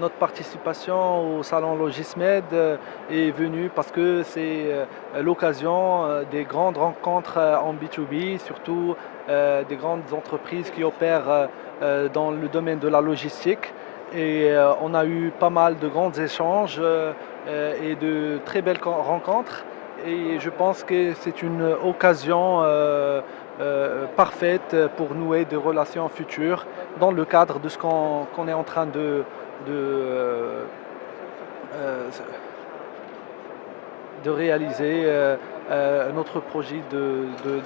notre participation au salon Logismed est venue parce que c'est l'occasion des grandes rencontres en B2B, surtout des grandes entreprises qui opèrent dans le domaine de la logistique. Et on a eu pas mal de grands échanges et de très belles rencontres. Et je pense que c'est une occasion parfaite pour nouer des relations futures dans le cadre de ce qu'on est en train de, euh, de réaliser, notre projet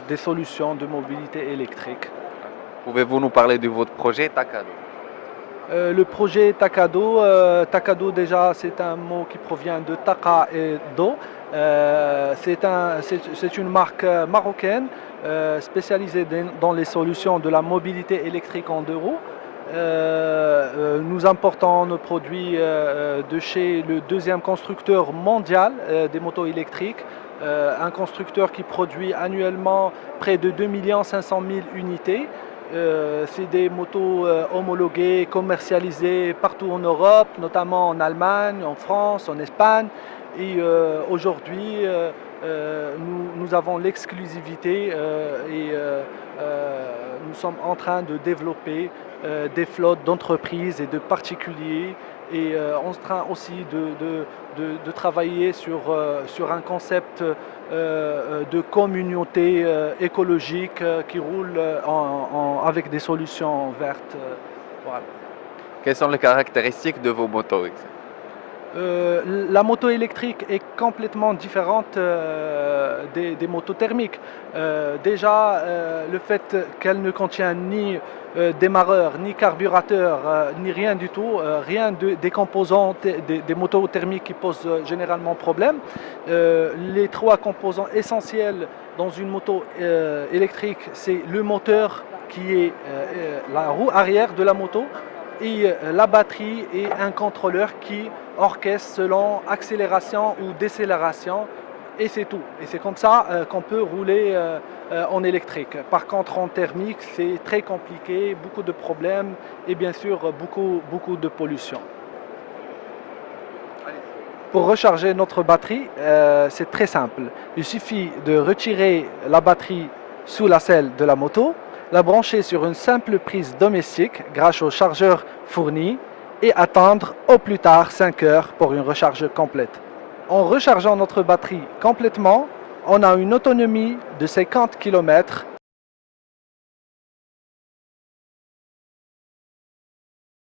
des solutions de mobilité électrique. Pouvez-vous nous parler de votre projet Takado? Le projet Takado, Takado déjà c'est un mot qui provient de Taka et Do. C'est une marque marocaine spécialisée dans les solutions de la mobilité électrique en 2 roues. Nous importons nos produits de chez le deuxième constructeur mondial des motos électriques, un constructeur qui produit annuellement près de 2 500 000 unités. C'est des motos homologuées, commercialisées partout en Europe, notamment en Allemagne, en France, en Espagne. Et aujourd'hui, nous avons l'exclusivité et nous sommes en train de développer des flottes d'entreprises et de particuliers et en train aussi de travailler sur un concept de communauté écologique qui roule avec des solutions vertes. Voilà. Quelles sont les caractéristiques de vos motos? La moto électrique est complètement différente des motos thermiques. Déjà, le fait qu'elle ne contient ni démarreur, ni carburateur, ni rien du tout, rien des composants des motos thermiques qui posent généralement problème. Les 3 composants essentiels dans une moto électrique, c'est le moteur qui est la roue arrière de la moto et la batterie et un contrôleur qui orchestre selon accélération ou décélération et c'est tout. Et c'est comme ça qu'on peut rouler en électrique. Par contre en thermique c'est très compliqué, beaucoup de problèmes et bien sûr beaucoup de pollution. Pour recharger notre batterie, c'est très simple. Il suffit de retirer la batterie sous la selle de la moto, la brancher sur une simple prise domestique grâce au chargeur fourni et attendre au plus tard 5 heures pour une recharge complète. En rechargeant notre batterie complètement, on a une autonomie de 50 km